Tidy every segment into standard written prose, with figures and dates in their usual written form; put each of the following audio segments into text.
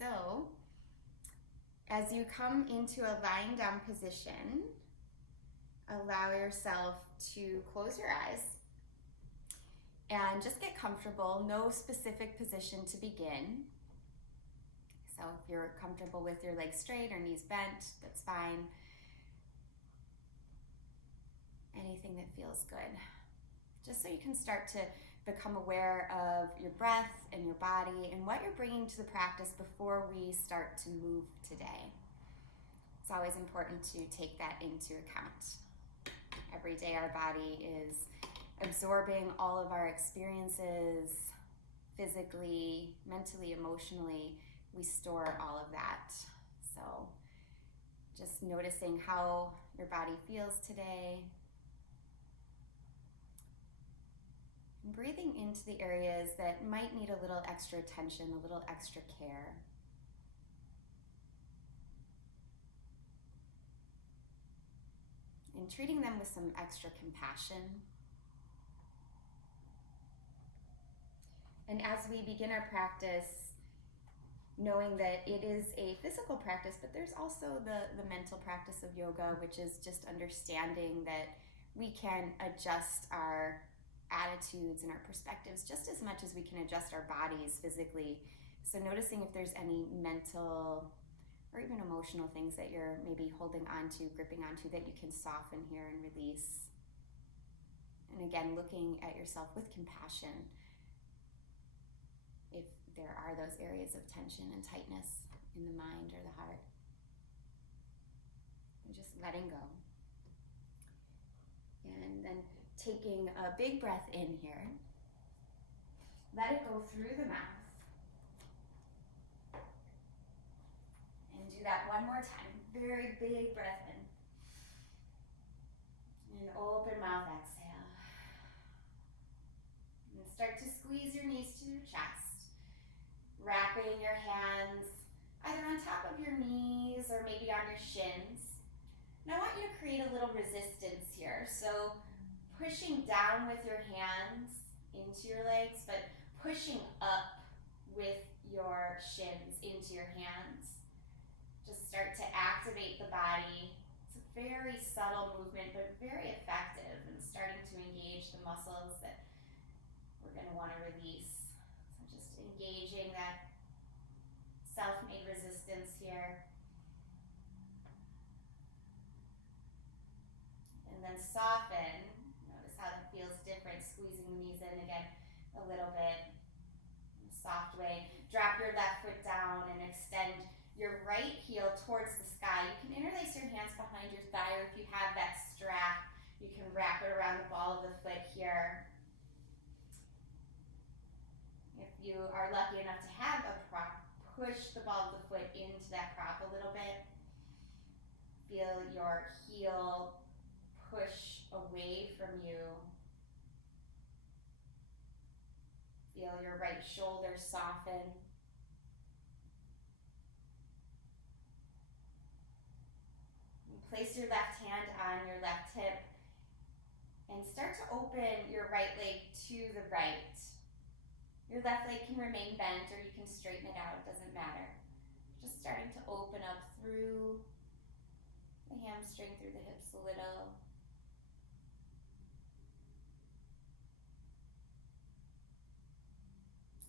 So, as you come into a lying down position, allow yourself to close your eyes and just get comfortable. No specific position to begin. So if you're comfortable with your legs straight or knees bent, that's fine. Anything that feels good. Just so you can start to become aware of your breath and your body and what you're bringing to the practice before we start to move today. It's always important to take that into account. Every day our body is absorbing all of our experiences, physically, mentally, emotionally. We store all of that. So just noticing how your body feels today. And breathing into the areas that might need a little extra attention, a little extra care. And treating them with some extra compassion. And as we begin our practice, knowing that it is a physical practice, but there's also the mental practice of yoga, which is just understanding that we can adjust our attitudes and our perspectives just as much as we can adjust our bodies physically. So noticing if there's any mental or even emotional things that you're maybe holding onto, gripping onto, that you can soften here and release. And again, looking at yourself with compassion if there are those areas of tension and tightness in the mind or the heart. And just letting go. And then taking a big breath in here. Let it go through the mouth. And do that one more time. Very big breath in. And open mouth exhale. And start to squeeze your knees to your chest. Wrapping your hands either on top of your knees or maybe on your shins. And I want you to create a little resistance here. So pushing down with your hands into your legs, but pushing up with your shins into your hands. Just start to activate the body. It's a very subtle movement, but very effective, and starting to engage the muscles that we're going to want to release. So just engaging that self-made resistance here. And then soften. Notice how that feels different, squeezing the knees in again a little bit in a soft way. Drop your left foot down and extend your right heel towards the sky. You can interlace your hands behind your thigh, or if you have that strap, you can wrap it around the ball of the foot here. If you are lucky enough to have a prop, push the ball of the foot into that prop a little bit. Feel your heel push away from you. Feel your right shoulder soften. Place your left hand on your left hip and start to open your right leg to the right. Your left leg can remain bent or you can straighten it out, it doesn't matter. Just starting to open up through the hamstring, through the hips a little.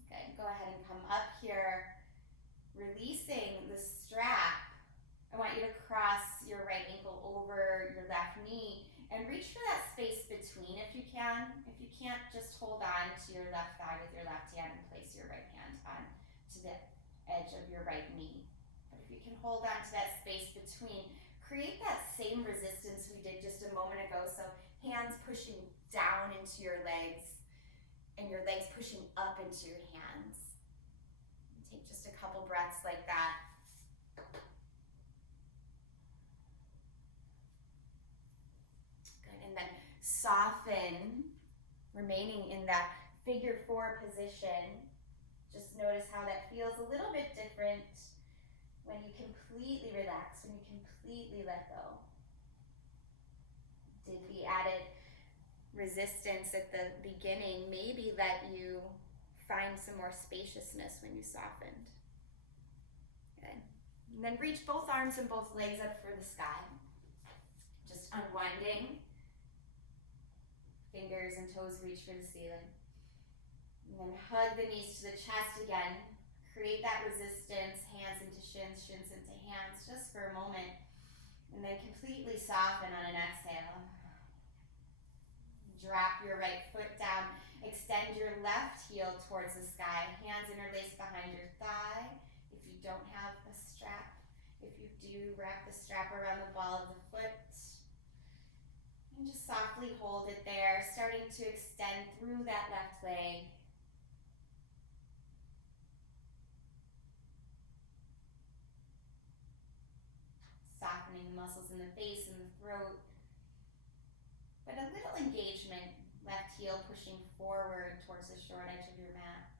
Good, go ahead and come up here, releasing the strap. I want you to cross your right ankle over your left knee and reach for that space between if you can. If you can't, just hold on to your left thigh with your left hand and place your right hand on to the edge of your right knee. But if you can hold on to that space between, create that same resistance we did just a moment ago. So hands pushing down into your legs and your legs pushing up into your hands. And take just a couple breaths like that. And then soften, remaining in that figure four position. Just notice how that feels a little bit different when you completely relax, when you completely let go. Did the added resistance at the beginning maybe let you find some more spaciousness when you softened? And then reach both arms and both legs up for the sky. Just unwinding. Fingers and toes reach for the ceiling. And then hug the knees to the chest again. Create that resistance, hands into shins, shins into hands, just for a moment. And then completely soften on an exhale. Drop your right foot down. Extend your left heel towards the sky. Hands interlaced behind your thigh. If you don't have a strap, if you do, wrap the strap around the ball of the foot. And just softly hold it there, starting to extend through that left leg. Softening the muscles in the face and the throat. But a little engagement, left heel pushing forward towards the short edge of your mat.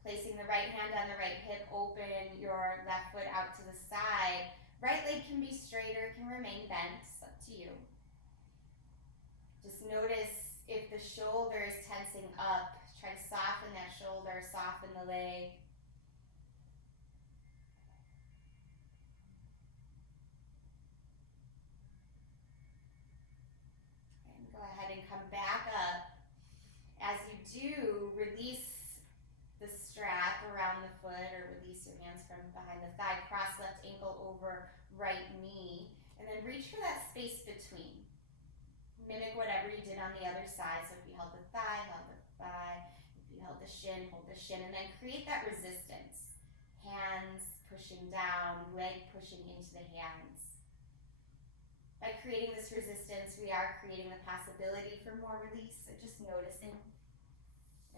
Placing the right hand on the right hip, open your left foot out to the side. Right leg can be straighter, can remain bent, it's up to you. Just notice if the shoulder is tensing up, try to soften that shoulder, soften the leg. And go ahead and come back up. As you do, release the strap around the foot or release your hands from behind the thigh. Cross left ankle over right knee. And then reach for that space between. Mimic whatever you did on the other side. So if you held the thigh, hold the thigh. If you held the shin, hold the shin. And then create that resistance. Hands pushing down, leg pushing into the hands. By creating this resistance, we are creating the possibility for more release. So just noticing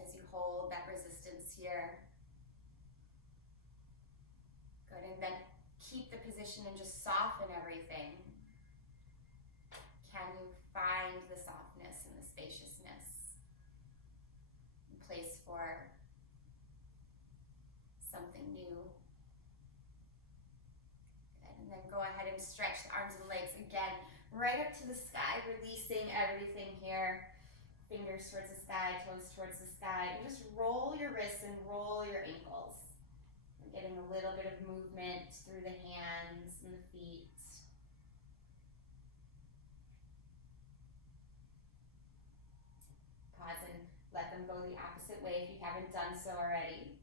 as you hold that resistance here. Good, and then keep the position and just soften everything. Can you find the softness and the spaciousness in place for something new? Good, and then go ahead and stretch the arms and legs again, right up to the sky, releasing everything here. Fingers towards the sky, toes towards the sky. And just roll your wrists and roll your ankles. We're getting a little bit of movement through the hands and the feet. Pause and let them go the opposite way if you haven't done so already.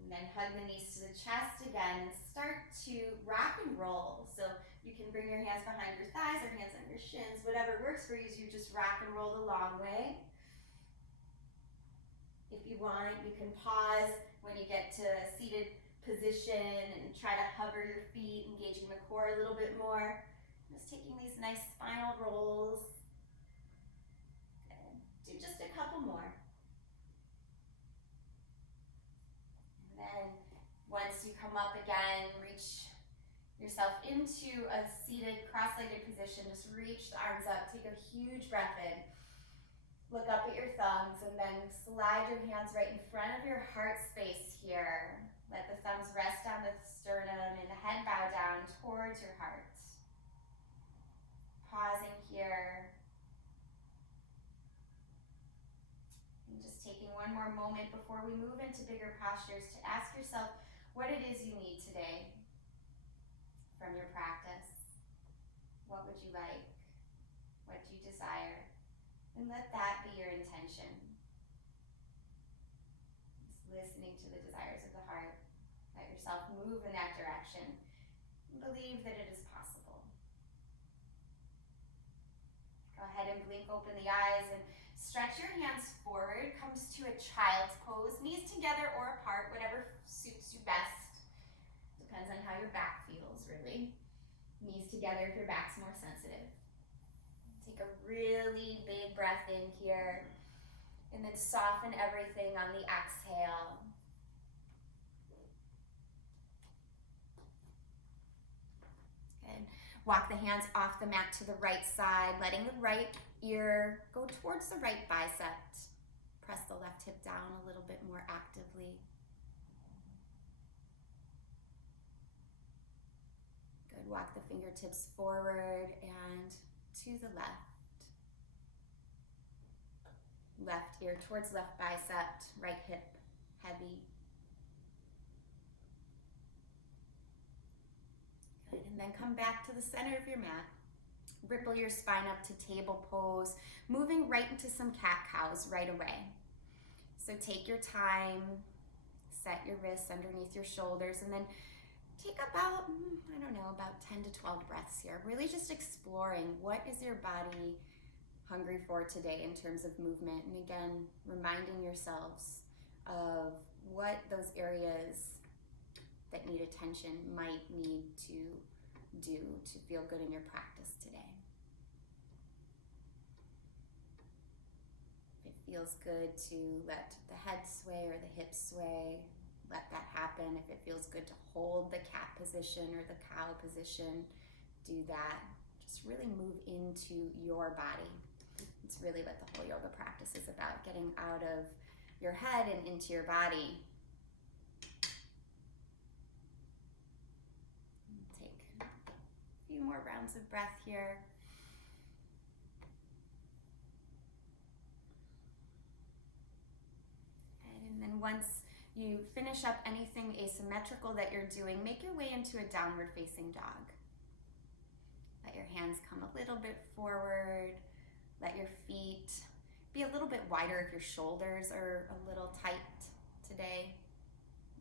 And then hug the knees to the chest again and start to rock and roll. So you can bring your hands behind your thighs or hands on your shins. Whatever works for you is you just rock and roll the long way. If you want, you can pause when you get to a seated position and try to hover your feet, engaging the core a little bit more. Just taking these nice spinal rolls. Good. Do just a couple more. And then once you come up again, reach yourself into a seated, cross-legged position. Just reach the arms up, take a huge breath in. Look up at your thumbs and then slide your hands right in front of your heart space here. Let the thumbs rest on the sternum and the head bow down towards your heart. Pausing here. And just taking one more moment before we move into bigger postures to ask yourself what it is you need today from your practice. What would you like? What do you desire? And let that be your intention. Just listening to the desires of the heart. Let yourself move in that direction. And believe that it is possible. Go ahead and blink open the eyes and stretch your hands forward. Comes to a child's pose. Knees together or apart, whatever suits you best. Depends on how your back feels, really. Knees together if your back's more sensitive. Take a really big breath in here. And then soften everything on the exhale. Good. Walk the hands off the mat to the right side, letting the right ear go towards the right bicep. Press the left hip down a little bit more actively. Good. Walk the fingertips forward and to the left. Left ear towards left bicep, right hip heavy. Good, and then come back to the center of your mat. Ripple your spine up to table pose, moving right into some cat-cows right away. So take your time, set your wrists underneath your shoulders, and then take about, about 10 to 12 breaths here. Really just exploring what is your body hungry for today in terms of movement. And again, reminding yourselves of what those areas that need attention might need to do to feel good in your practice today. If it feels good to let the head sway or the hips sway, let that happen. If it feels good to hold the cat position or the cow position, do that. Just really move into your body. It's really what the whole yoga practice is about, getting out of your head and into your body. Take a few more rounds of breath here. And then once you finish up anything asymmetrical that you're doing, make your way into a downward facing dog. Let your hands come a little bit forward. Let your feet be a little bit wider if your shoulders are a little tight today.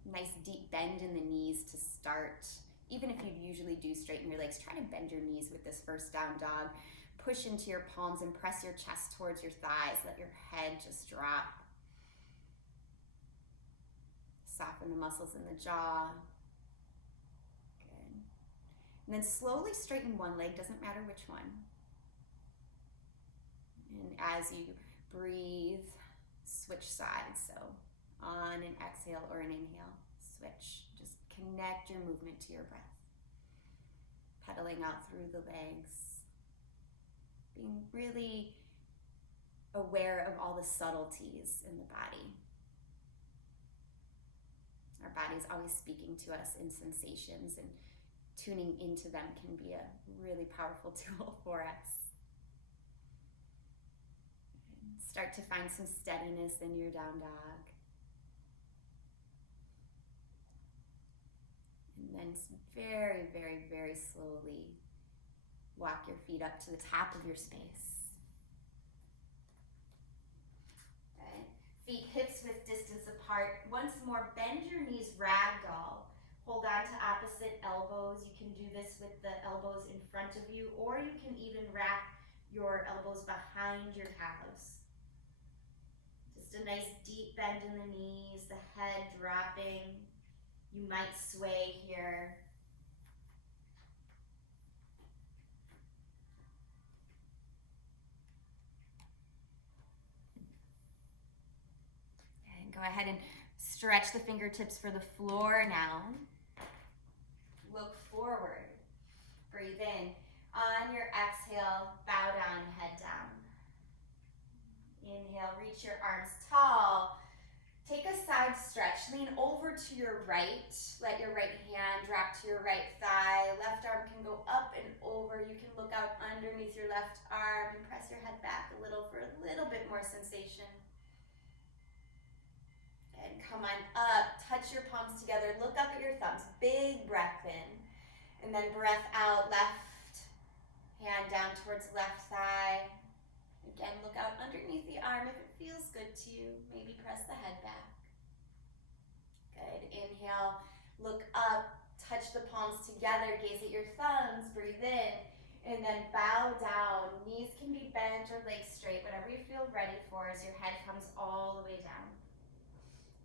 Nice deep bend in the knees to start. Even if you usually do straighten your legs, try to bend your knees with this first down dog. Push into your palms and press your chest towards your thighs. Let your head just drop. Soften the muscles in the jaw. Good. And then slowly straighten one leg, doesn't matter which one. And as you breathe, switch sides. So on an exhale or an inhale, switch. Just connect your movement to your breath. Pedaling out through the legs. Being really aware of all the subtleties in the body. Our body's always speaking to us in sensations, and tuning into them can be a really powerful tool for us. Start to find some steadiness in your down dog. And then very, very, very slowly walk your feet up to the top of your space. Okay. Feet hips width distance apart. Once more, bend your knees ragdoll. Hold on to opposite elbows. You can do this with the elbows in front of you, or you can even wrap your elbows behind your calves. Just a nice deep bend in the knees, the head dropping. You might sway here. And go ahead and stretch the fingertips for the floor now. Look forward. Breathe in. On your exhale, bow down, head down. Inhale, reach your arms tall. Take a side stretch. Lean over to your right. Let your right hand drop to your right thigh. Left arm can go up and over. You can look out underneath your left arm and press your head back a little for a little bit more sensation. And come on up. Touch your palms together. Look up at your thumbs. Big breath in. And then breath out. Left hand down towards left thigh. Again, look out underneath the arm if it feels good to you. Maybe press the head back. Good. Inhale, look up, touch the palms together, gaze at your thumbs, breathe in, and then bow down. Knees can be bent or legs straight, whatever you feel ready for as your head comes all the way down.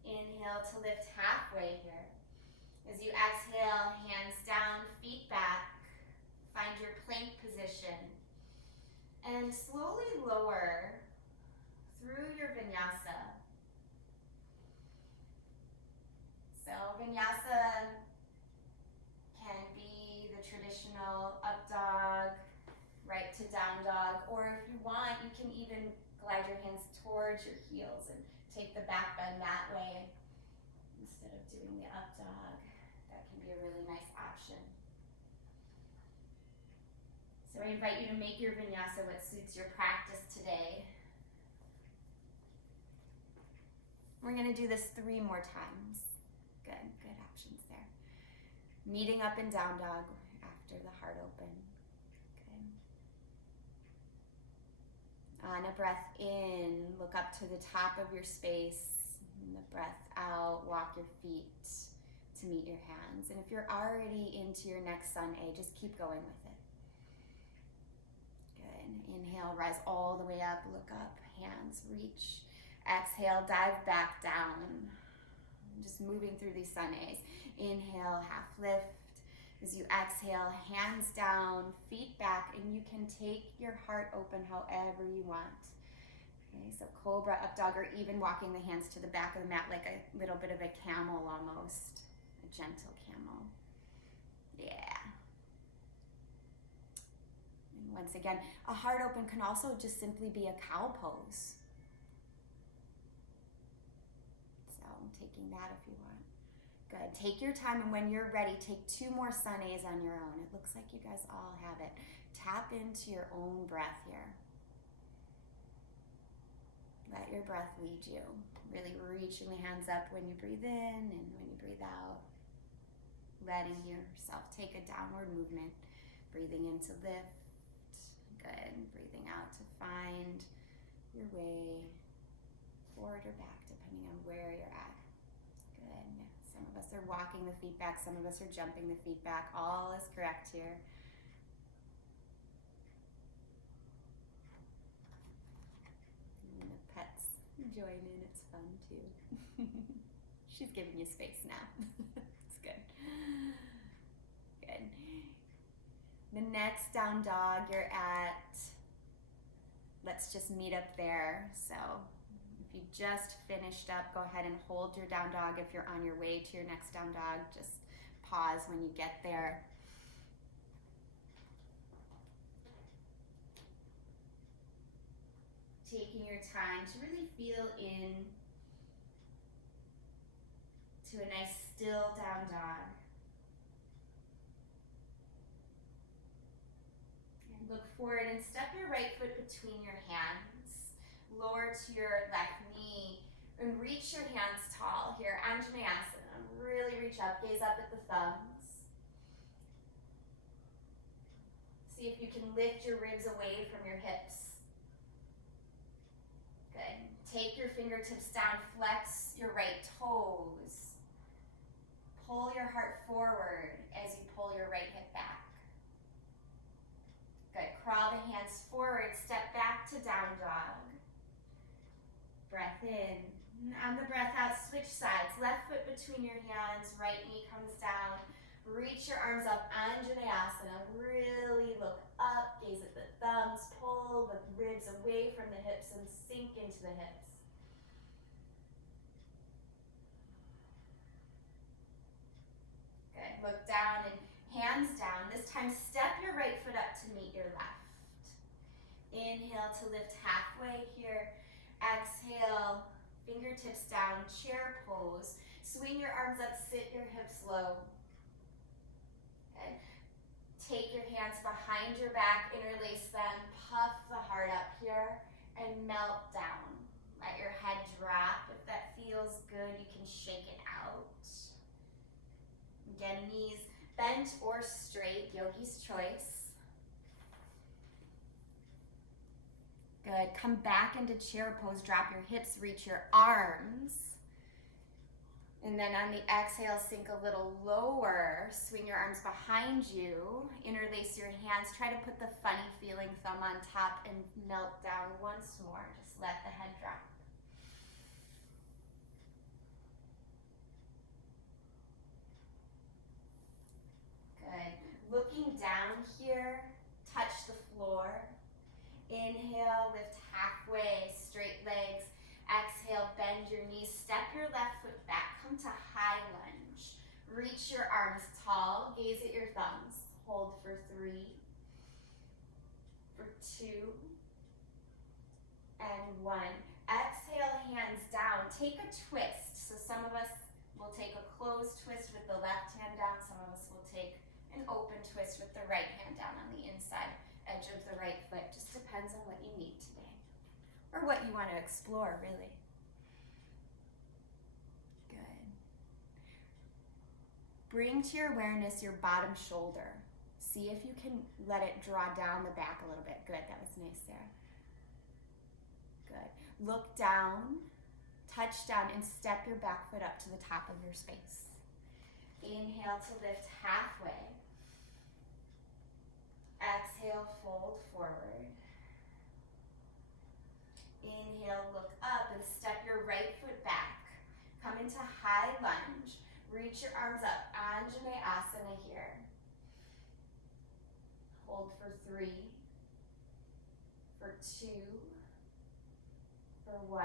Inhale to lift halfway here. As you exhale, hands down, feet back. Find your plank position. And slowly lower through your vinyasa. So vinyasa can be the traditional up dog, right to down dog, or if you want, you can even glide your hands towards your heels and take the back bend that way instead of doing the up dog. That can be a really nice option. So I invite you to make your vinyasa what suits your practice today. We're gonna do this 3 more times. Good, good options there. Meeting up in down dog after the heart open. Good. On a breath in, look up to the top of your space. And the breath out, walk your feet to meet your hands. And if you're already into your next sun A, just keep going with it. Good. Inhale, rise all the way up, look up, hands reach. Exhale, dive back down. Just moving through these sun A's. Inhale, half lift. As you exhale, hands down, feet back, and you can take your heart open however you want. Okay, so cobra, up dog, or even walking the hands to the back of the mat like a little bit of a camel almost. A gentle camel. Yeah. And once again, a heart open can also just simply be a cow pose. So taking that if you want. Good. Take your time, and when you're ready, take 2 more sun A's on your own. It looks like you guys all have it. Tap into your own breath here. Let your breath lead you. Really reaching the hands up when you breathe in and when you breathe out. Letting yourself take a downward movement. Breathing in to lift. Good. Breathing out to find your way forward or back, depending on where you're at. Good. Some of us are walking the feet back. Some of us are jumping the feet back. All is correct here. And the pets join in. It's fun too. She's giving you space now. It's good. Good. The next down dog you're at, let's just meet up there. So if you just finished up, go ahead and hold your down dog. If you're on your way to your next down dog, just pause when you get there. Taking your time to really feel in to a nice still down dog. And look forward and step your right foot between your hands. Lower to your left knee and reach your hands tall here. Anjaneyasana. Really reach up, gaze up at the thumbs. See if you can lift your ribs away from your hips. Good. Take your fingertips down, flex your right toes. Pull your heart forward as you pull your right hip back. Good. Crawl the hands forward, step back to down dog. Breath in. On the breath out, switch sides. Left foot between your hands, right knee comes down. Reach your arms up, Anjaneyasana. Really look up, gaze at the thumbs, pull the ribs away from the hips and sink into the hips. Good, look down and hands down. This time step your right foot up to meet your left. Inhale to lift halfway here. Exhale, fingertips down, chair pose. Swing your arms up, sit your hips low. Take your hands behind your back, interlace them, puff the heart up here, and melt down. Let your head drop. If that feels good, you can shake it out. Again, knees bent or straight, yogi's choice. Good, come back into chair pose, drop your hips, reach your arms. And then on the exhale, sink a little lower, swing your arms behind you, interlace your hands, try to put the funny feeling thumb on top and melt down once more. Just let the head drop. Good. Looking down here, touch the floor. Inhale, lift halfway, straight legs. Exhale, bend your knees, step your left foot back, come to high lunge. Reach your arms tall, gaze at your thumbs. Hold for 3, for 2, and 1. Exhale, hands down. Take a twist. So some of us will take a closed twist with the left hand down. Some of us will take an open twist with the right hand down on the inside edge of the right foot. Just depends on what you need today. Or what you want to explore, really. bring to your awareness your bottom shoulder. See if you can let it draw down the back a little bit. Good, that was nice there. Good. Look down, touch down, and step your back foot up to the top of your space. Inhale to lift halfway. Exhale, fold forward. Inhale, look up and step your right foot back. Come into high lunge. Reach your arms up. Anjaneyasana here. Hold for 3, for 2, for 1.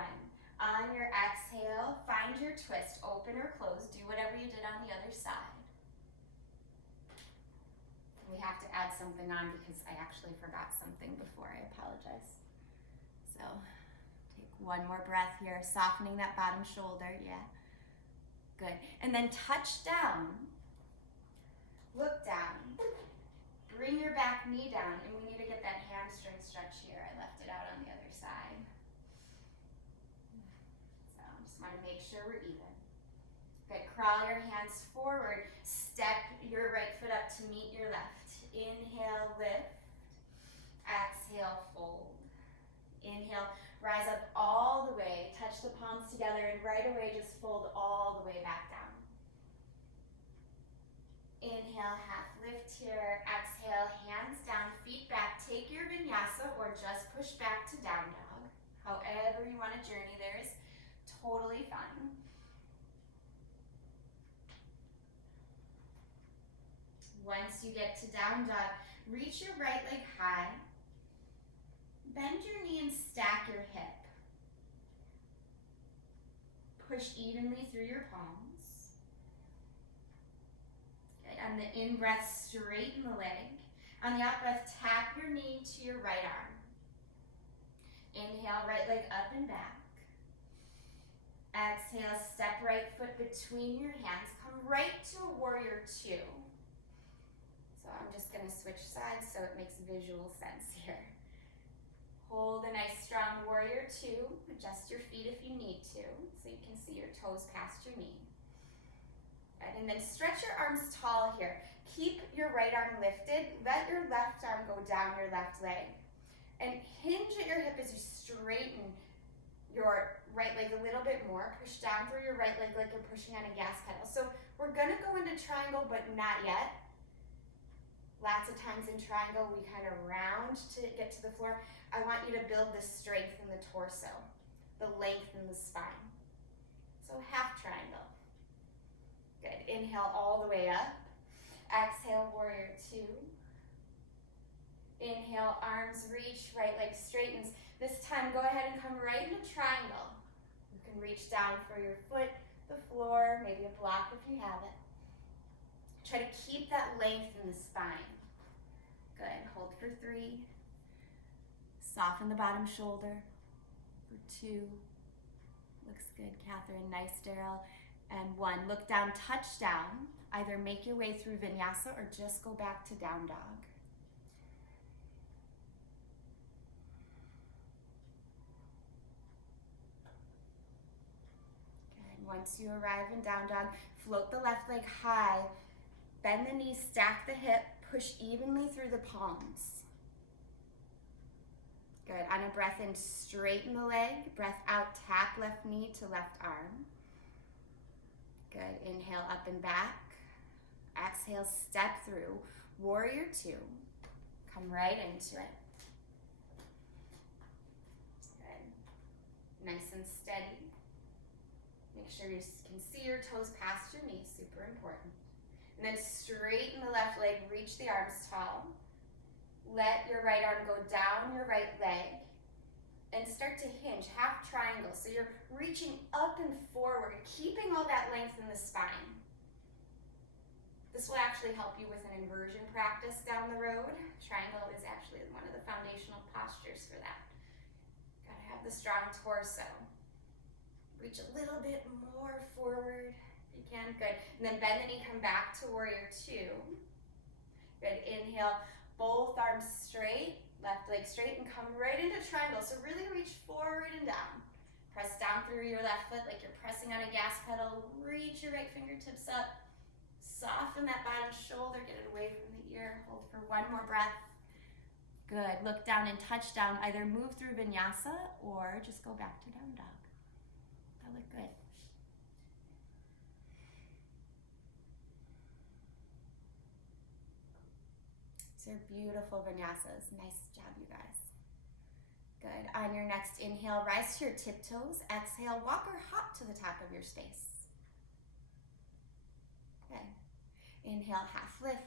On your exhale, find your twist. Open or close. Do whatever you did on the other side. We have to add something on because I actually forgot something before. I apologize. So take one more breath here, softening that bottom shoulder. Yeah. Good. And then touch down. Look down. Bring your back knee down, and we need to get that hamstring stretch here. I left it out on the other side. So just want to make sure we're even. Good. Crawl your hands forward. Step your right foot up to meet your left. Inhale, lift. Exhale, fold. Inhale, rise up all the way. Touch the palms together, and right away just fold all the way back down. Inhale, half lift here. Exhale, hands down, feet back. Take your vinyasa or just push back to down dog. However you want to journey there is totally fine. Once you get to down dog, reach your right leg high. Bend your knee and stack your hip. Push evenly through your palms. Good. On the in-breath, straighten the leg. On the out-breath, tap your knee to your right arm. Inhale, right leg up and back. Exhale, step right foot between your hands. Come right to a warrior 2. So I'm just going to switch sides so it makes visual sense here. Hold a nice strong warrior 2. Adjust your feet if you need to so you can see your toes past your knee. Good. And then stretch your arms tall here. Keep your right arm lifted. Let your left arm go down your left leg. And hinge at your hip as you straighten your right leg a little bit more. Push down through your right leg like you're pushing on a gas pedal. So we're going to go into triangle, but not yet. Lots of times in triangle, we kind of round to get to the floor. I want you to build the strength in the torso, the length in the spine. So half triangle. Good. Inhale all the way up. Exhale, warrior 2. Inhale, arms reach, right leg straightens. This time, go ahead and come right into triangle. You can reach down for your foot, the floor, maybe a block if you have it. Try to keep that length in the spine. Good. Hold for 3. Soften the bottom shoulder for 2. Looks good, Catherine. Nice, Daryl. And 1. Look down, touch down. Either make your way through vinyasa or just go back to down dog. Good. Once you arrive in down dog, float the left leg high. Bend the knees, stack the hip, push evenly through the palms. Good. On a breath in, straighten the leg. Breath out, tap left knee to left arm. Good. Inhale up and back. Exhale, step through. Warrior 2. Come right into it. Good. Nice and steady. Make sure you can see your toes past your knees, super important. And then straighten the left leg, reach the arms tall. Let your right arm go down your right leg and start to hinge, half triangle. So you're reaching up and forward, keeping all that length in the spine. This will actually help you with an inversion practice down the road. Triangle is actually one of the foundational postures for that. Gotta have the strong torso. Reach a little bit more forward. You can, good. And then bend the knee, come back to warrior 2. Good, inhale, both arms straight, left leg straight, and come right into triangle. So really reach forward and down. Press down through your left foot like you're pressing on a gas pedal. Reach your right fingertips up. Soften that bottom shoulder, get it away from the ear. Hold for one more breath. Good. Look down and touch down. Either move through vinyasa or just go back to down dog. That looked good. These are beautiful vinyasas. Nice job, you guys. Good. On your next inhale, rise to your tiptoes. Exhale, walk or hop to the top of your space. Good. Inhale, half lift.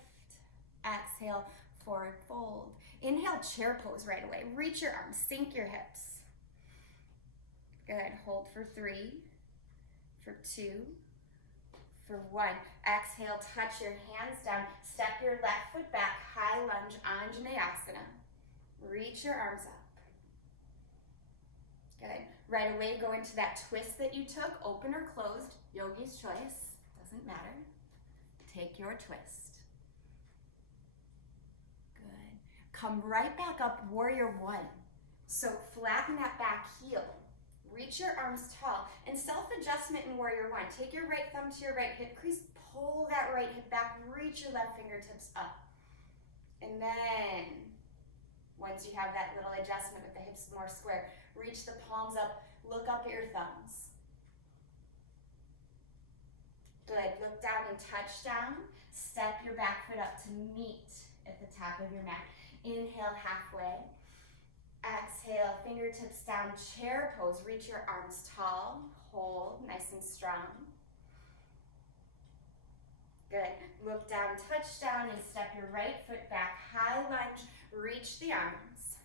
Exhale, forward fold. Inhale, chair pose right away. Reach your arms, sink your hips. Good. Hold for 3, for 2, for 1. Exhale, touch your hands down. Step your left foot back, high lunge, Anjaneyasana. Reach your arms up. Good. Right away, go into that twist that you took, open or closed, yogi's choice, doesn't matter. Take your twist. Good. Come right back up, warrior 1. So flatten that back heel. Reach your arms tall. And self-adjustment in warrior 1. Take your right thumb to your right hip crease, pull that right hip back, reach your left fingertips up. And then, once you have that little adjustment with the hips more square, reach the palms up, look up at your thumbs. Good, look down and touch down. Step your back foot up to meet at the top of your mat. Inhale, halfway. Exhale, fingertips down, chair pose. Reach your arms tall, hold, nice and strong. Good, look down, touch down, and step your right foot back, high lunge, reach the arms.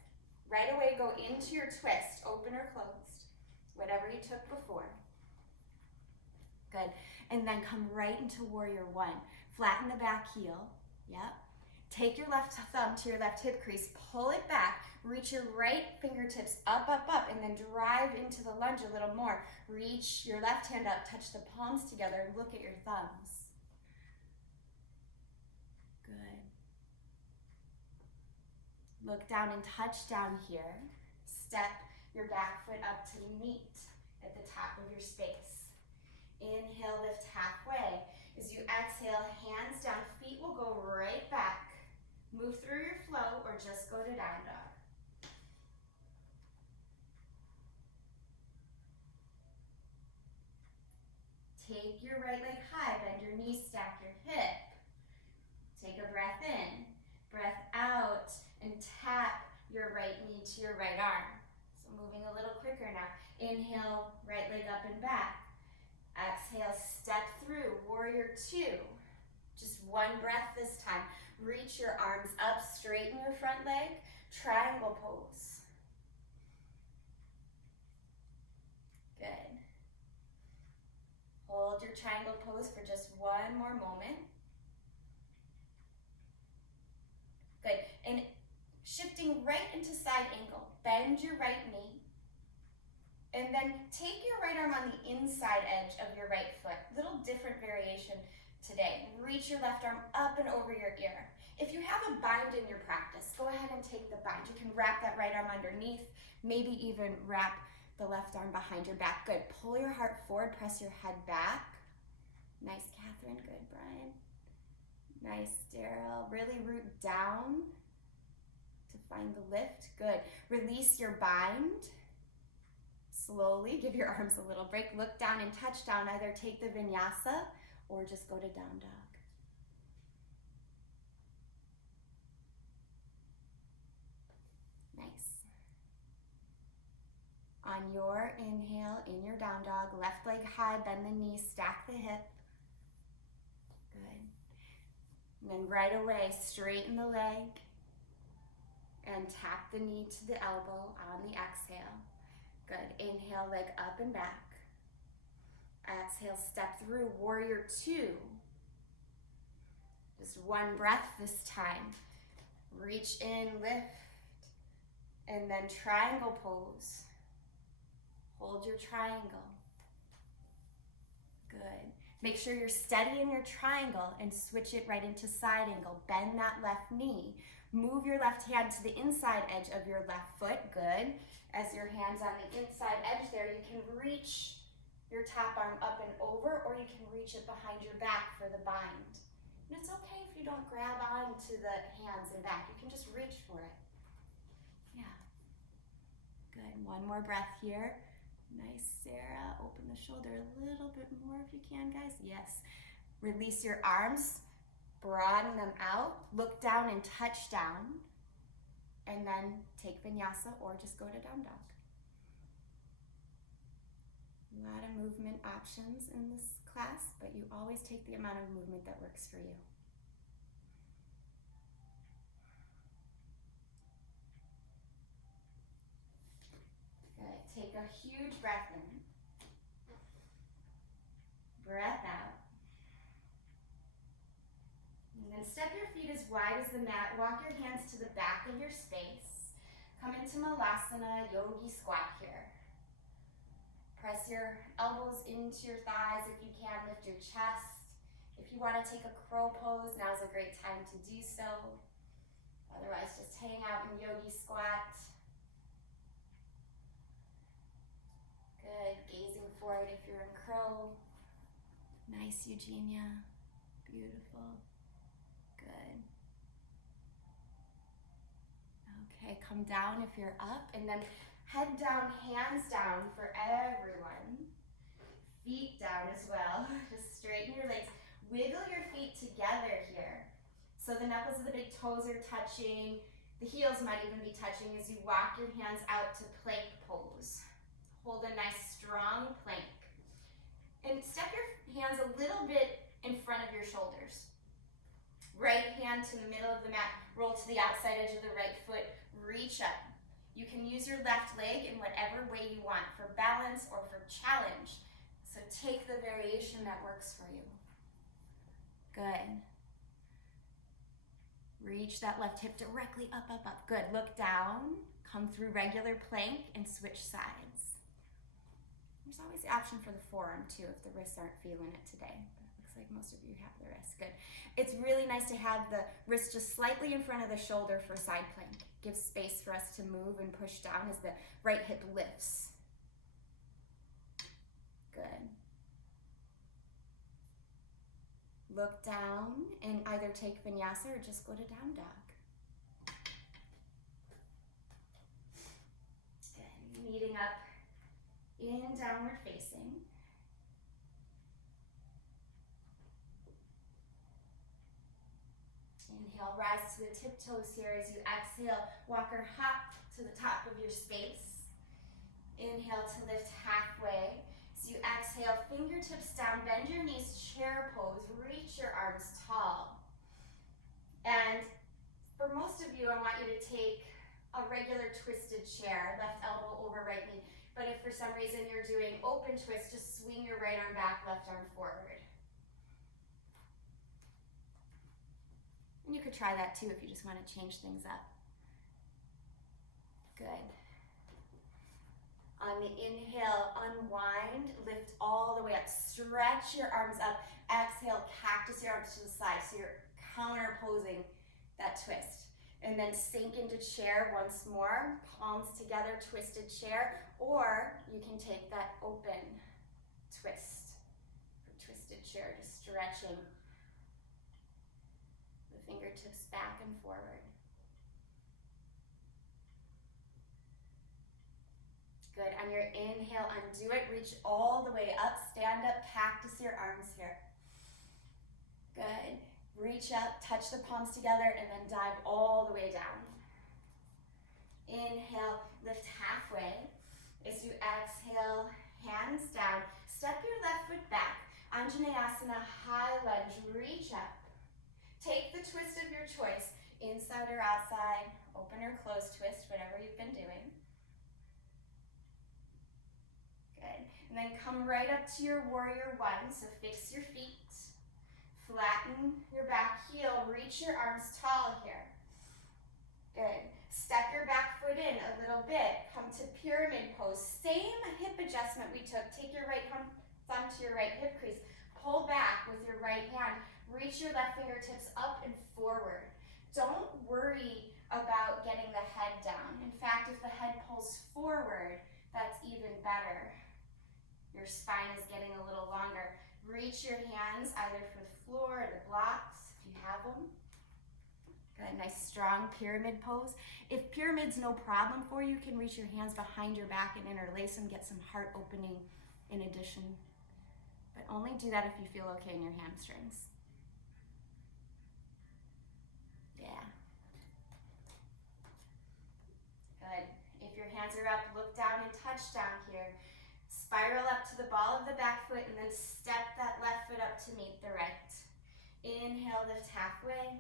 Right away, go into your twist, open or closed, whatever you took before. Good, and then come right into warrior 1. Flatten the back heel, yep. Take your left thumb to your left hip crease, pull it back, reach your right fingertips up, up, up, and then drive into the lunge a little more. Reach your left hand up, touch the palms together, and look at your thumbs. Good. Look down and touch down here. Step your back foot up to meet at the top of your space. Inhale, lift halfway. As you exhale, hands down, feet will go right back. Move through your flow or just go to down dog. Take your right leg high, bend your knees, stack your hip. Take a breath in, breath out, and tap your right knee to your right arm. So moving a little quicker now. Inhale, right leg up and back. Exhale, step through, warrior 2. Just one breath this time. Reach your arms up, straighten your front leg, triangle pose. Good. Hold your triangle pose for just one more moment. Good, and shifting right into side angle. Bend your right knee, and then take your right arm on the inside edge of your right foot. Little different variation today. Reach your left arm up and over your ear. If you have a bind in your practice, go ahead and take the bind. You can wrap that right arm underneath, maybe even wrap the left arm behind your back. Good. Pull your heart forward, press your head back. Nice, Catherine. Good, Brian. Nice, Daryl. Really root down to find the lift. Good. Release your bind. Slowly give your arms a little break. Look down and touch down. Either take the vinyasa or just go to down dog. Nice. On your inhale, in your down dog, left leg high, bend the knee, stack the hip. Good. And then right away, straighten the leg and tap the knee to the elbow on the exhale. Good. Inhale, leg up and back. Exhale, step through, warrior 2. Just one breath this time. Reach in, lift, and then triangle pose. Hold your triangle. Good. Make sure you're steady in your triangle and switch it right into side angle. Bend that left knee. Move your left hand to the inside edge of your left foot. Good. As your hand's on the inside edge there, you can reach your top arm up and over, or you can reach it behind your back for the bind. And it's okay if you don't grab onto the hands and back. You can just reach for it. Yeah. Good. One more breath here. Nice, Sarah. Open the shoulder a little bit more if you can, guys. Yes. Release your arms. Broaden them out. Look down and touch down. And then take vinyasa or just go to down dog. A lot of movement options in this class, but you always take the amount of movement that works for you. Good. Take a huge breath in. Breath out. And then step your feet as wide as the mat. Walk your hands to the back of your space. Come into Malasana, yogi squat here. Press your elbows into your thighs if you can. Lift your chest. If you want to take a crow pose, now's a great time to do so. Otherwise, just hang out in yogi squat. Good. Gazing forward if you're in crow. Nice, Eugenia. Beautiful. Good. Okay, come down if you're up, and then head down, hands down for everyone. Feet down as well. Just straighten your legs. Wiggle your feet together here. So the knuckles of the big toes are touching. The heels might even be touching as you walk your hands out to plank pose. Hold a nice strong plank. And step your hands a little bit in front of your shoulders. Right hand to the middle of the mat. Roll to the outside edge of the right foot. Reach up. You can use your left leg in whatever way you want for balance or for challenge. So take the variation that works for you. Good. Reach that left hip directly up, up, up. Good. Look down. Come through regular plank and switch sides. There's always the option for the forearm too if the wrists aren't feeling it today. But it looks like most of you have the wrists. Good. It's really nice to have the wrist just slightly in front of the shoulder for side plank. Gives space for us to move and push down as the right hip lifts. Good. Look down and either take vinyasa or just go to down dog. Good. Meeting up in downward facing. Inhale, rise to the tiptoes here as you exhale. Walk or hop to the top of your space. Inhale to lift halfway. As you exhale, fingertips down, bend your knees, chair pose. Reach your arms tall. And for most of you, I want you to take a regular twisted chair, left elbow over right knee. But if for some reason you're doing open twist, just swing your right arm back, left arm forward. And you could try that too if you just want to change things up. Good. On the inhale, unwind, lift all the way up. Stretch your arms up. Exhale, cactus your arms to the side. So you're counter posing that twist. And then sink into chair once more. Palms together, twisted chair. Or you can take that open twist for twisted chair, just stretching the fingertips back and forward. Good. On your inhale, undo it. Reach all the way up. Stand up, cactus your arms here. Good. Reach up, touch the palms together, and then dive all the way down. Inhale, lift halfway. As you exhale, hands down. Step your left foot back. Anjaneyasana, high lunge. Reach up. Take the twist of your choice. Inside or outside, open or close twist, whatever you've been doing. Good. And then come right up to your warrior one. So fix your feet. Flatten your back heel. Reach your arms tall here. Good. Step your back foot in a little bit. Come to pyramid pose. Same hip adjustment we took. Take your right thumb to your right hip crease. Pull back with your right hand. Reach your left fingertips up and forward. Don't worry about getting the head down. In fact, if the head pulls forward, that's even better. Your spine is getting a little longer. Reach your hands either for the floor or the blocks. If Good, nice strong pyramid pose. If pyramid's no problem for you, you can reach your hands behind your back and interlace them, get some heart opening in addition. But only do that if you feel okay in your hamstrings. Yeah. Good. If your hands are up, look down and touch down here. Spiral up to the ball of the back foot and then step that left foot up to meet the right. Inhale, lift halfway.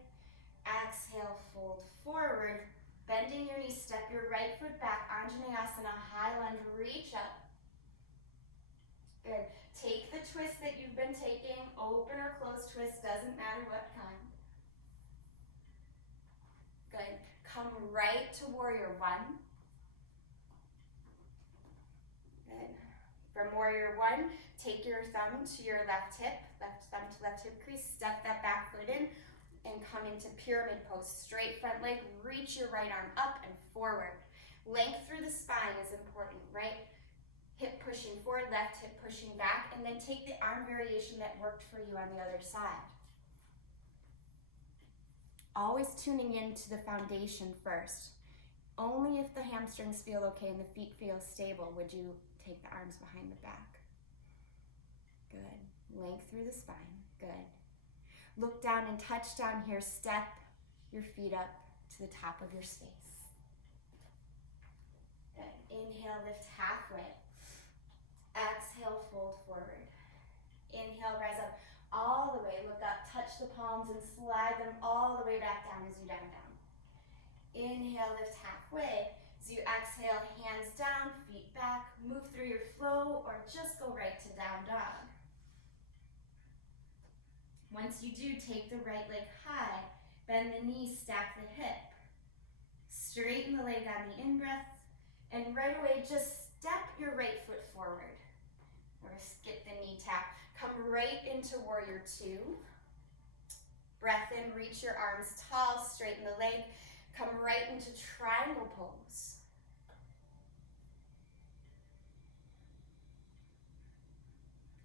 Exhale, fold forward. Bending your knees, step your right foot back. Anjaneyasana, high lunge, reach up. Good. Take the twist that you've been taking. Open or close twist, doesn't matter what kind. Good. Come right to warrior one. Good. From warrior one, take your thumb to your left hip, left thumb to left hip crease, step that back foot in, and come into pyramid pose. Straight front leg, reach your right arm up and forward. Length through the spine is important, right? Hip pushing forward, left hip pushing back, and then take the arm variation that worked for you on the other side. Always tuning into the foundation first. Only if the hamstrings feel okay and the feet feel stable would you take the arms behind the back. Good. Length through the spine. Good. Look down and touch down here. Step your feet up to the top of your space. Good. Inhale, lift halfway. Exhale, fold forward. Inhale, rise up all the way. Look up, touch the palms and slide them all the way back down as you down. Inhale, lift halfway. As you exhale, hands down, feet back. Move through your flow or just go right to down dog. Once you do, take the right leg high. Bend the knees, stack the hip. Straighten the leg on the in-breath. And right away, just step your right foot forward. Or skip the knee tap. Come right into warrior two. Breath in, reach your arms tall, straighten the leg. Come right into triangle pose.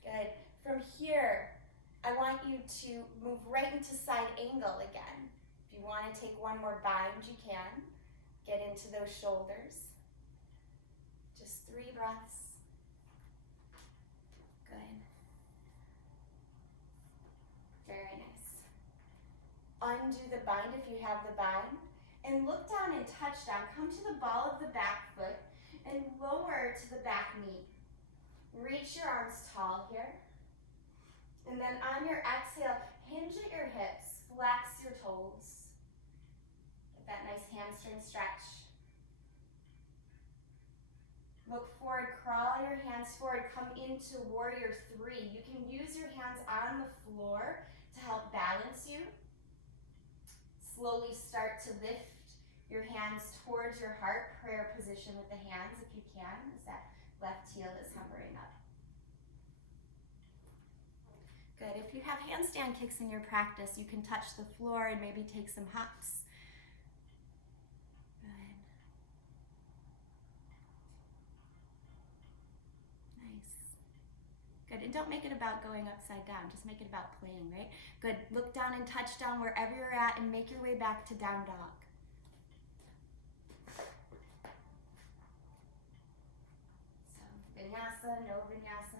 Good. From here, I want you to move right into side angle again. If you want to take one more bind, you can. Get into those shoulders. Just 3 breaths. Good. Very nice. Undo the bind if you have the bind. And look down and touch down. Come to the ball of the back foot and lower to the back knee. Reach your arms tall here. And then on your exhale, hinge at your hips, flex your toes. Get that nice hamstring stretch. Look forward, crawl your hands forward, come into warrior three. You can use your hands on the floor to help balance you. Slowly start to lift your hands towards your heart, prayer position with the hands if you can, as that left heel is hovering up. Good. If you have handstand kicks in your practice, you can touch the floor and maybe take some hops. Good. Nice. Good. And don't make it about going upside down. Just make it about playing, right? Good. Look down and touch down wherever you're at and make your way back to down dog. So, vinyasa, no vinyasa.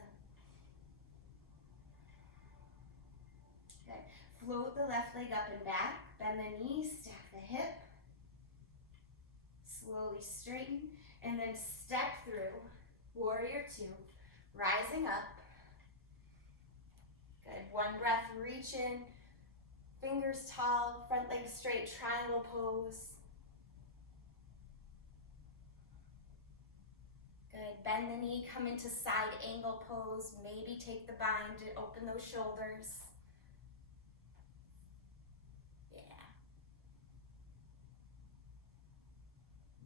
Good. Float the left leg up and back. Bend the knees, stack the hip. Slowly straighten and then step through warrior two, rising up. Good. One breath, reach in, fingers tall, front leg straight, triangle pose. Good. Bend the knee, come into side angle pose. Maybe take the bind to open those shoulders. Yeah.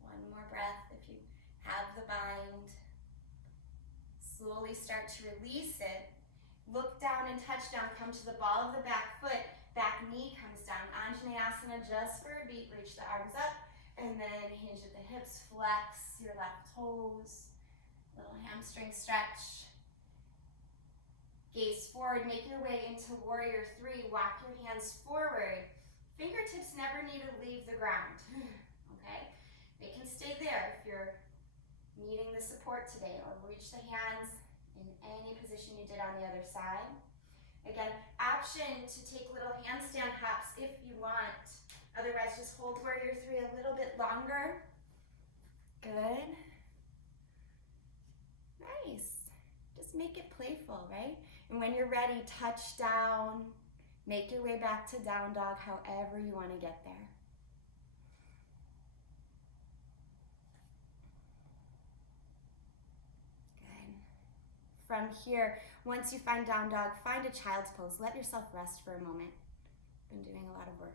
One more breath if you have the bind. Slowly start to release it. Look down and touch down. Come to the ball of the back foot. Back knee comes down. Anjaneyasana just for a beat. Reach the arms up and then hinge at the hips. Flex your left toes. Little hamstring stretch. Gaze forward. Make your way into warrior three. Walk your hands forward. Fingertips never need to leave the ground, okay? They can stay there if you're needing the support today, or reach the hands in any position you did on the other side. Again, option to take little handstand hops if you want. Otherwise, just hold warrior three a little bit longer. Good. Nice. Just make it playful, right? And when you're ready, touch down. Make your way back to down dog, however you want to get there. Good. From here, once you find down dog, find a child's pose. Let yourself rest for a moment. Been doing a lot of work.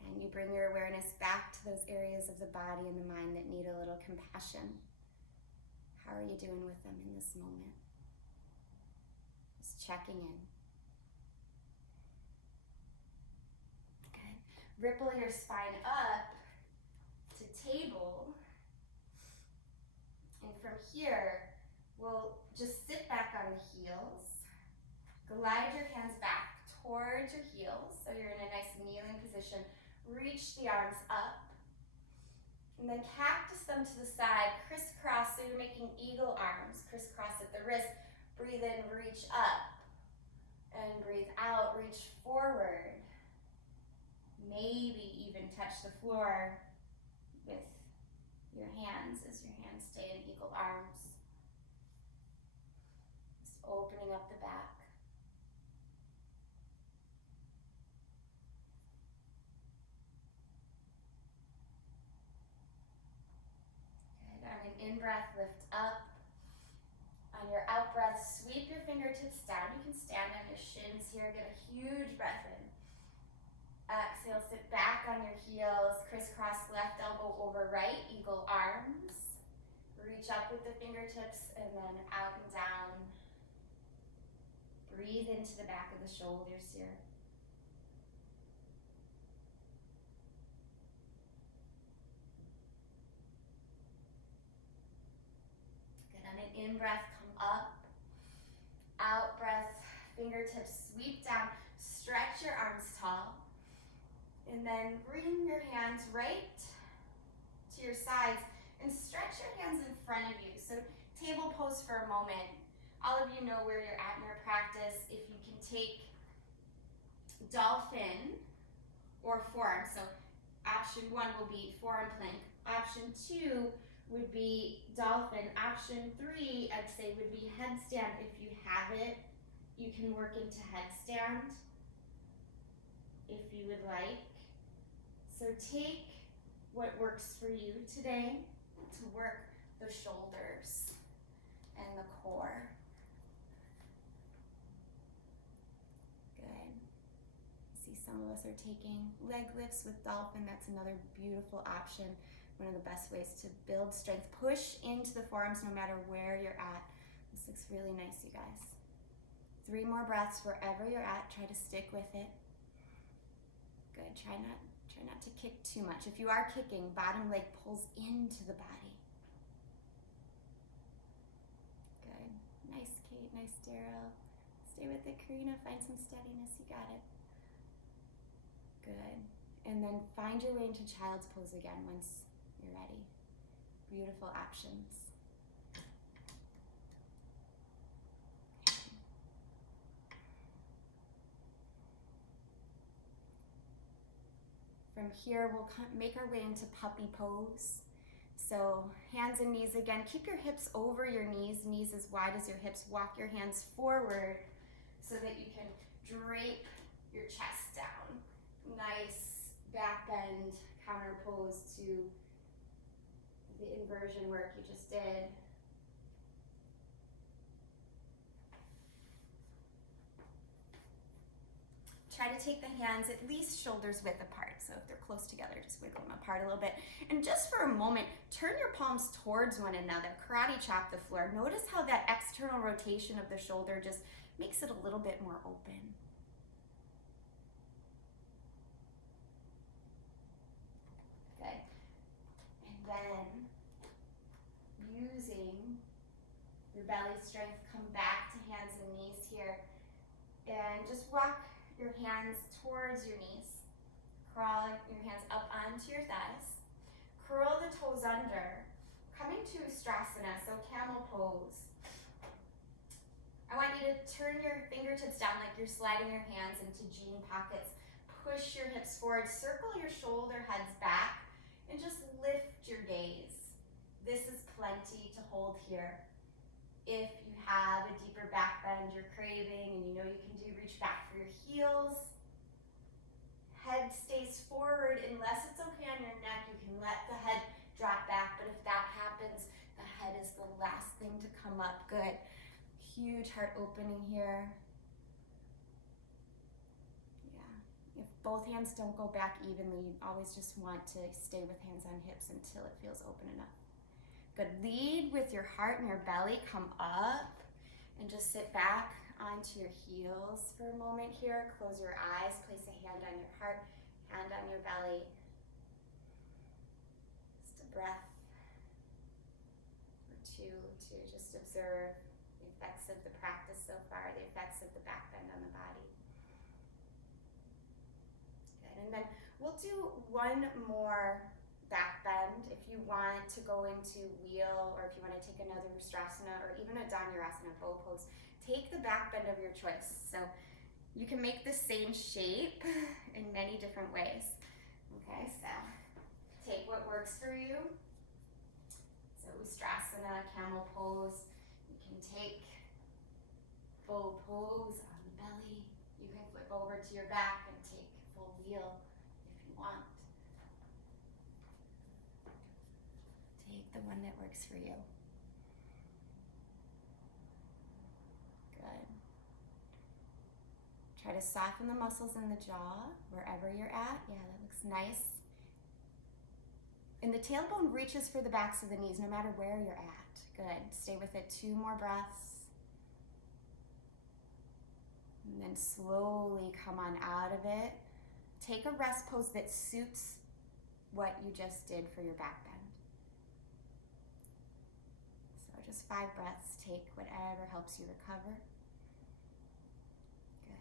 Can you bring your awareness back to those areas of the body and the mind that need a little compassion? How are you doing with them in this moment? Just checking in. Okay. Ripple your spine up to table. And from here, we'll just sit back on the heels. Glide your hands back towards your heels, so you're in a nice kneeling position. Reach the arms up, and then cactus them to the side, crisscross, so you're making eagle arms, crisscross at the wrist. Breathe in, reach up, and breathe out, reach forward. Maybe even touch the floor with your hands as your hands stay in eagle arms. Just opening up the back. In-breath, lift up. On your out-breath, sweep your fingertips down. You can stand on your shins here, get a huge breath in. Exhale, sit back on your heels, crisscross left elbow over right, eagle arms. Reach up with the fingertips and then out and down. Breathe into the back of the shoulders here. In-breath, come up. Out-breath, fingertips sweep down. Stretch your arms tall. And then bring your hands right to your sides and stretch your hands in front of you. So table pose for a moment. All of you know where you're at in your practice. If you can take dolphin or forearm. So option 1 will be forearm plank. Option 2 would be dolphin. Option 3, I'd say, would be headstand. If you have it, you can work into headstand if you would like. So take what works for you today to work the shoulders and the core. Good. See, some of us are taking leg lifts with dolphin. That's another beautiful option. One of the best ways to build strength. Push into the forearms no matter where you're at. This looks really nice, you guys. 3 more breaths wherever you're at. Try to stick with it. Good. Try not to kick too much. If you are kicking, bottom leg pulls into the body. Good. Nice, Kate. Nice, Daryl. Stay with it, Karina. Find some steadiness. You got it. Good. And then find your way into child's pose again once you're ready. Beautiful options. From here, we'll make our way into puppy pose. So hands and knees again. Keep your hips over your knees as wide as your hips. Walk your hands forward so that you can drape your chest down. Nice back bend counter pose to the inversion work you just did. Try to take the hands at least shoulders width apart. So if they're close together, just wiggle them apart a little bit. And just for a moment, turn your palms towards one another. Karate chop the floor. Notice how that external rotation of the shoulder just makes it a little bit more open. Good. And then your belly strength. Come back to hands and knees here. And just walk your hands towards your knees. Crawl your hands up onto your thighs. Curl the toes under. Coming to Ustrasana, so camel pose. I want you to turn your fingertips down like you're sliding your hands into jean pockets. Push your hips forward, circle your shoulder heads back, and just lift your gaze. This is plenty to hold here. If you have a deeper back bend you're craving and you know you can do, reach back for your heels. Head stays forward unless it's okay on your neck. You can let the head drop back, but if that happens, the head is the last thing to come up. Good. Huge heart opening here. Yeah. If both hands don't go back evenly, you always just want to stay with hands on hips until it feels open enough. Good. Lead with your heart and your belly. Come up and just sit back onto your heels for a moment here. Close your eyes. Place a hand on your heart, hand on your belly. Just a breath or two to just observe the effects of the practice so far, the effects of the back bend on the body. Good. And then we'll do one more back bend. If you want to go into wheel, or if you want to take another Ustrasana or even a Dhanurasana bow pose, take the back bend of your choice. So you can make the same shape in many different ways. Okay, so take what works for you. So Ustrasana, camel pose. You can take bow pose on the belly. You can flip over to your back and take full wheel if you want. Take the one that works for you. Good. Try to soften the muscles in the jaw, wherever you're at. Yeah, that looks nice. And the tailbone reaches for the backs of the knees, no matter where you're at. Good. Stay with it. 2 more breaths. And then slowly come on out of it. Take a rest pose that suits what you just did for your back bend. So just 5 breaths. Take whatever helps you recover. Good.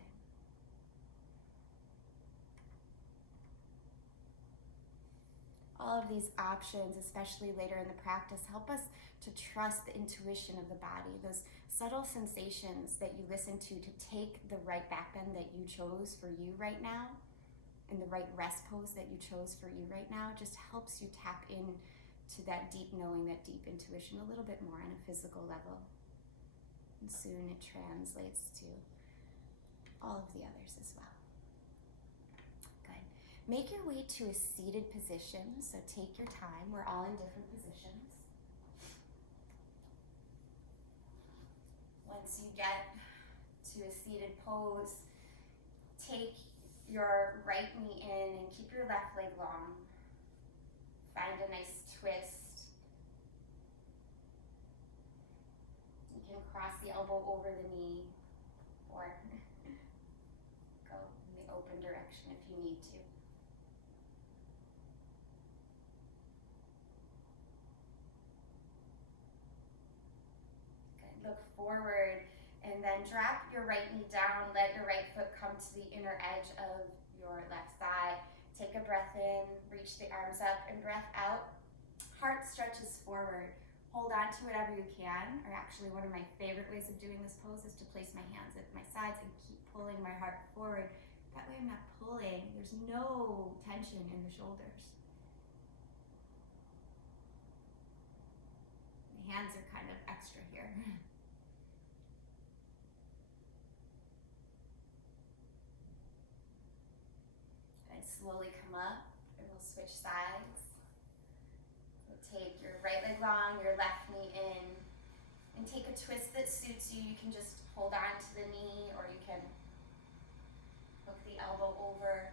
All of these options, especially later in the practice, help us to trust the intuition of the body, those subtle sensations that you listen to take the right back bend that you chose for you right now, and the right rest pose that you chose for you right now, just helps you tap in to that deep knowing, that deep intuition a little bit more on a physical level. And soon it translates to all of the others as well. Good. Make your way to a seated position, so take your time. We're all in different positions. Once you get to a seated pose, take your right knee in and keep your left leg long. Find a nice twist. You can cross the elbow over the knee or go in the open direction if you need to. Good. Look forward and then drop your right knee down. Let your right foot come to the inner edge of your left thigh. Take a breath in, reach the arms up, and breath out. Heart stretches forward. Hold on to whatever you can, or actually one of my favorite ways of doing this pose is to place my hands at my sides and keep pulling my heart forward. That way I'm not pulling. There's no tension in the shoulders. My hands are kind of extra here. Slowly come up, and we'll switch sides. So take your right leg long, your left knee in, and take a twist that suits you. You can just hold on to the knee, or you can hook the elbow over.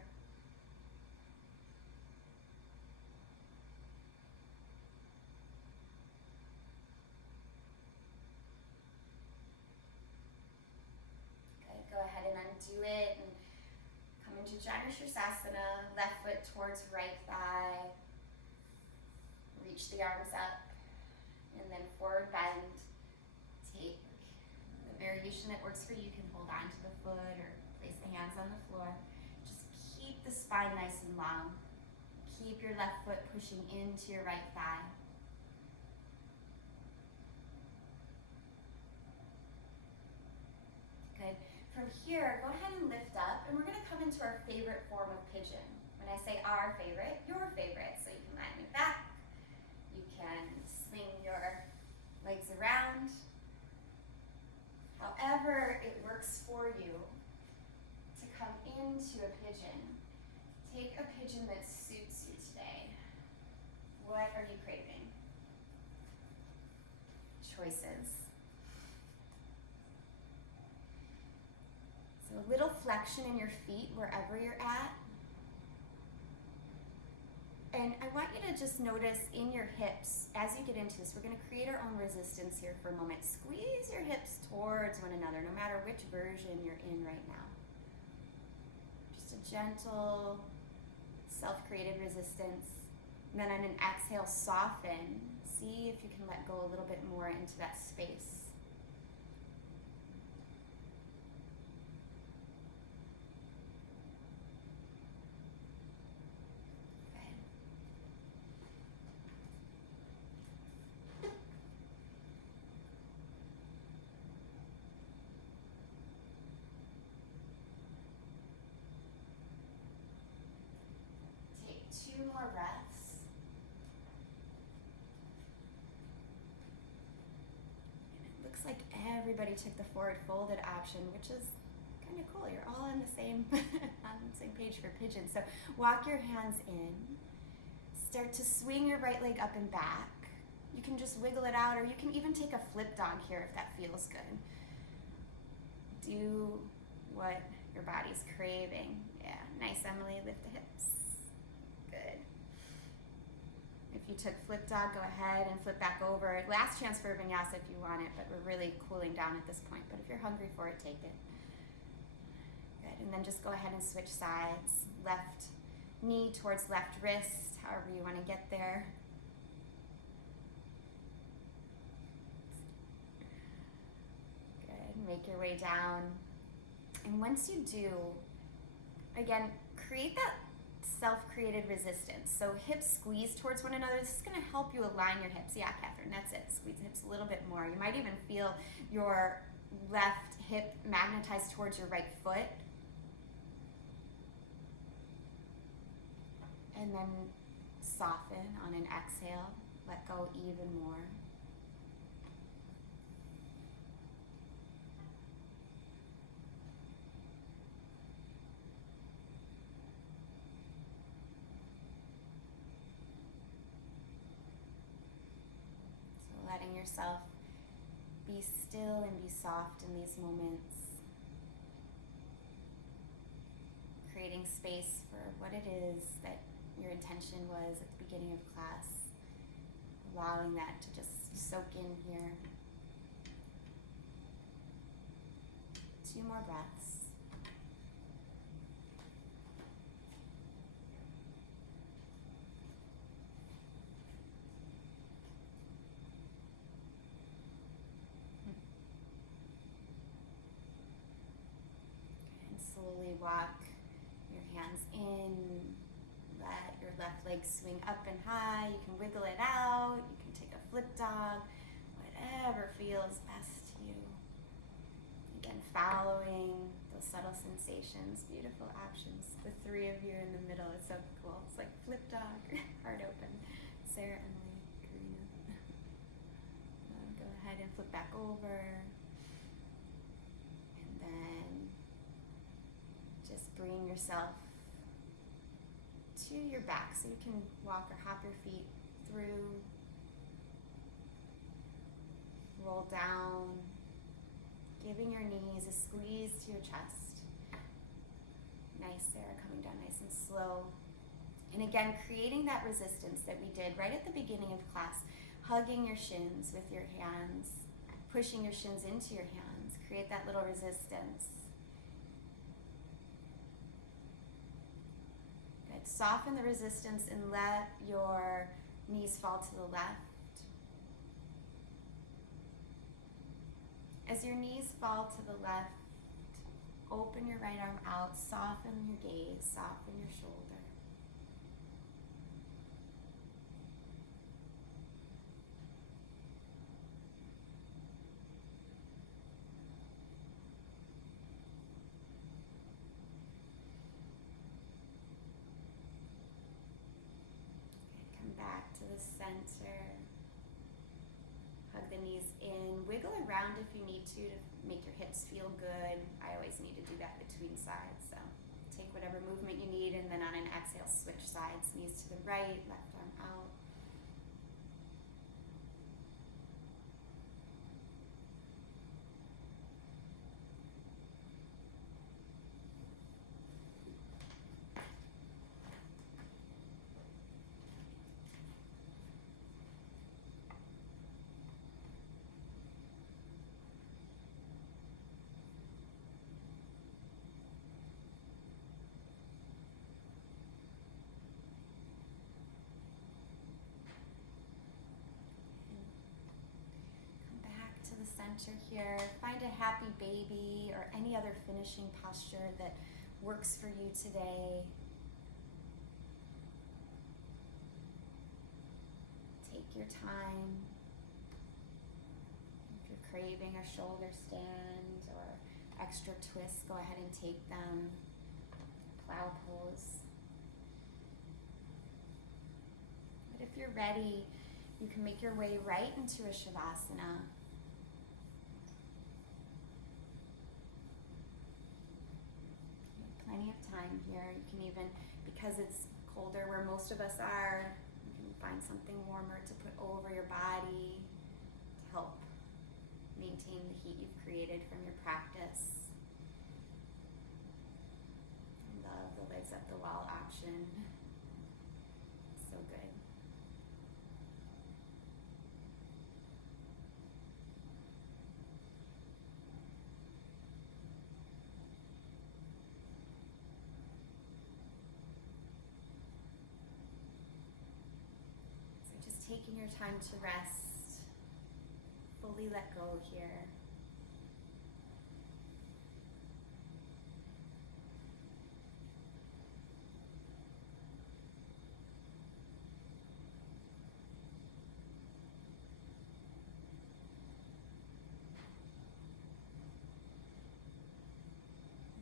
Okay, go ahead and undo it. And come into Janushirsasana, left foot towards right thigh. Reach the arms up, and then forward bend. Take the variation that works for you. You can hold on to the foot or place the hands on the floor. Just keep the spine nice and long. Keep your left foot pushing into your right thigh. Good. From here, go ahead and lift up, and we're going to come into our favorite form of pigeon. When I say our favorite, your favorite. So you can lie on your back. You can swing your legs around. However it works for you to come into a pigeon. Take a pigeon that suits you today. What are you craving? Choices. So a little flexion in your feet wherever you're at. And I want you to just notice in your hips, as you get into this, we're going to create our own resistance here for a moment. Squeeze your hips towards one another, no matter which version you're in right now. Just a gentle, self-created resistance. And then on an exhale, soften. See if you can let go a little bit more into that space. Two more breaths. And it looks like everybody took the forward folded option, which is kind of cool. You're all on the same on the same page for pigeon. So walk your hands in. Start to swing your right leg up and back. You can just wiggle it out, or you can even take a flip dog here if that feels good. Do what your body's craving. Yeah, nice, Emily. Lift the hips. Good. If you took flip dog, go ahead and flip back over. Last chance for a vinyasa if you want it, but we're really cooling down at this point. But if you're hungry for it, take it. Good. And then just go ahead and switch sides. Left knee towards left wrist, however you want to get there. Good. Make your way down. And once you do, again, create that self-created resistance. So hips squeeze towards one another. This is going to help you align your hips. Yeah, Catherine, that's it. Squeeze the hips a little bit more. You might even feel your left hip magnetized towards your right foot. And then soften on an exhale. Let go even more. Letting yourself be still and be soft in these moments. Creating space for what it is that your intention was at the beginning of class. Allowing that to just soak in here. 2 more breaths. Slowly walk your hands in, let your left leg swing up and high. You can wiggle it out, you can take a flip dog, whatever feels best to you. Again, following those subtle sensations, beautiful options. The 3 of you in the middle is so cool. It's like flip dog, heart open. Sarah, Emily, Karina. Go ahead and flip back over. And then just bring yourself to your back so you can walk or hop your feet through. Roll down, giving your knees a squeeze to your chest. Nice, Sarah, coming down nice and slow. And again, creating that resistance that we did right at the beginning of class, hugging your shins with your hands, pushing your shins into your hands. Create that little resistance. Good. Soften the resistance and let your knees fall to the left. As your knees fall to the left, open your right arm out, soften your gaze, soften your shoulder. Come back to the center. Hug the knees in. Wiggle around if you need to make your hips feel good. I always need to do that between sides, so take whatever movement you need, and then on an exhale, switch sides. Knees to the right, left arm out. The center here. Find a happy baby or any other finishing posture that works for you today. Take your time. If you're craving a shoulder stand or extra twists, go ahead and take them. Plow pose. But if you're ready, you can make your way right into a savasana. Plenty of time here. You can even, because it's colder where most of us are, you can find something warmer to put over your body to help maintain the heat you've created from your practice. I love the legs up the wall option. So good. Taking your time to rest, fully let go here.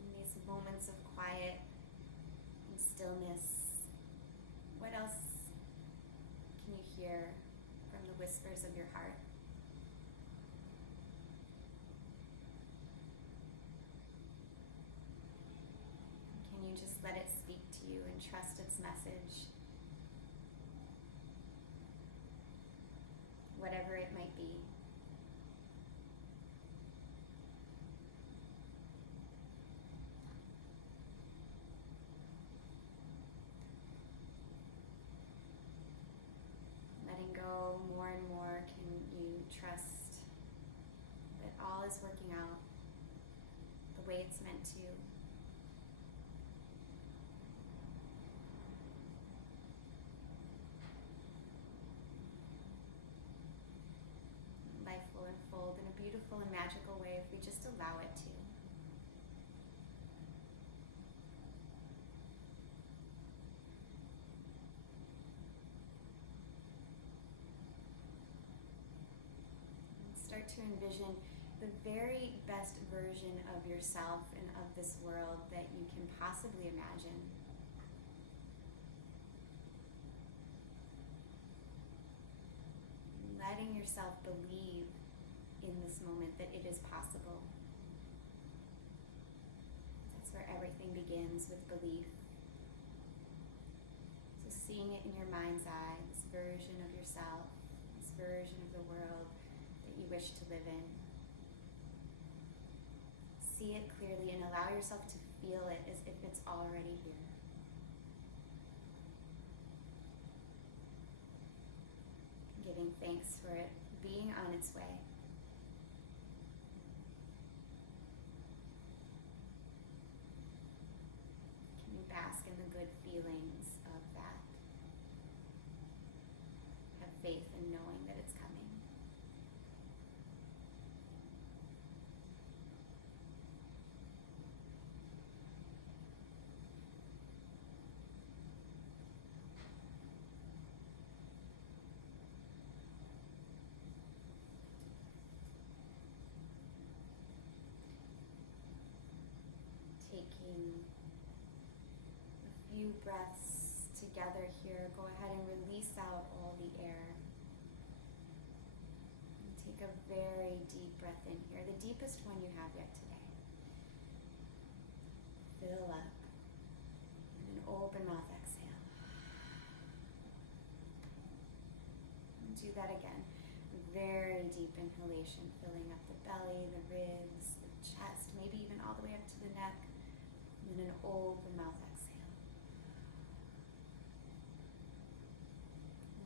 In these moments of quiet and stillness, what else can you hear from the whispers of your heart? Can you just let it speak to you and trust its message? Whatever it might be. Letting go more and more, can you trust that all is working out the way it's meant to? Life will unfold in a beautiful and magical way if we just allow it to. Start to envision the very best version of yourself and of this world that you can possibly imagine. Letting yourself believe in this moment that it is possible. That's where everything begins, with belief. So seeing it in your mind's eye, this version of yourself, this version of the world that you wish to live in. See it clearly and allow yourself to feel it as if it's already here. Giving thanks for it being on its way. Can you bask in the good feelings of that? Have faith in knowing that it's coming. breaths together here. Go ahead and release out all the air. And take a very deep breath in here, the deepest one you have yet today. Fill up. And an open mouth exhale. And do that again. Very deep inhalation, filling up the belly, the ribs, the chest, maybe even all the way up to the neck. And then an open mouth exhale.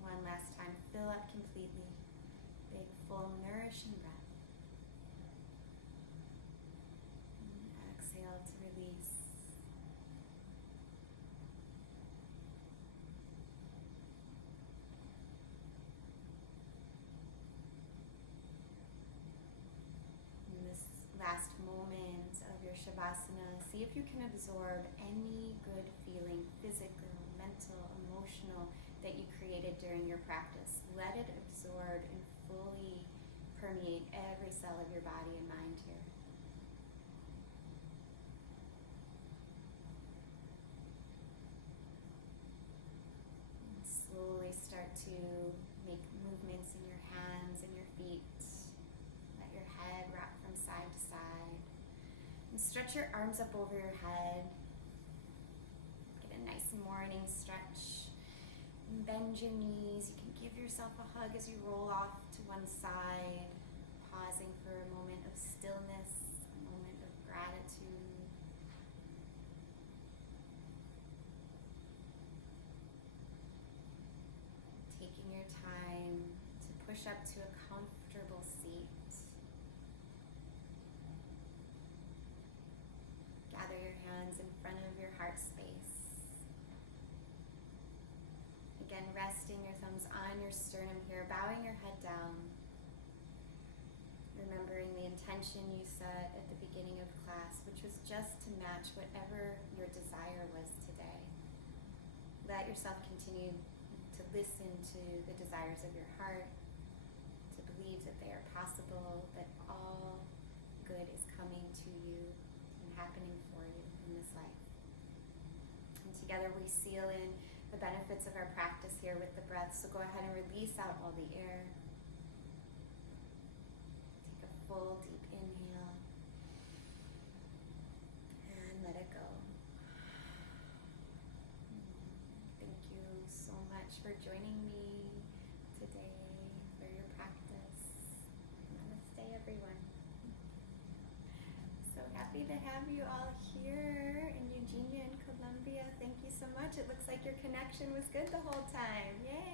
One last time, fill up completely. Big, full, nourishing breath. And exhale to release. In this last moment of your Shavasana, see if you can absorb any good feeling, physical, mental, emotional, that you created during your practice. Let it absorb and fully permeate every cell of your body and mind here. And slowly start to make movements in your hands and your feet. Let your head rock from side to side. And stretch your arms up over your head. Get a nice morning stretch. And bend your knees. You can give yourself a hug as you roll off to one side, pausing for a moment of stillness, a moment of gratitude. Taking your time to push up to a comfortable seat. Gather your hands in front of your heart space. Again, resting your thumbs on your sternum here, bowing your head down. Remembering the intention you set at the beginning of class, which was just to match whatever your desire was today. Let yourself continue to listen to the desires of your heart, to believe that they are possible, that all good is coming to you and happening for you in this life. And together we seal in the benefits of our practice here with the breath. So go ahead and release out all the air. Take a full deep inhale and let it go. Thank you so much for joining me today for your practice. Namaste, everyone. So happy to have you all here in Eugenia and Colombia. Thank you so much. It looks like your connection was good the whole time. Yay!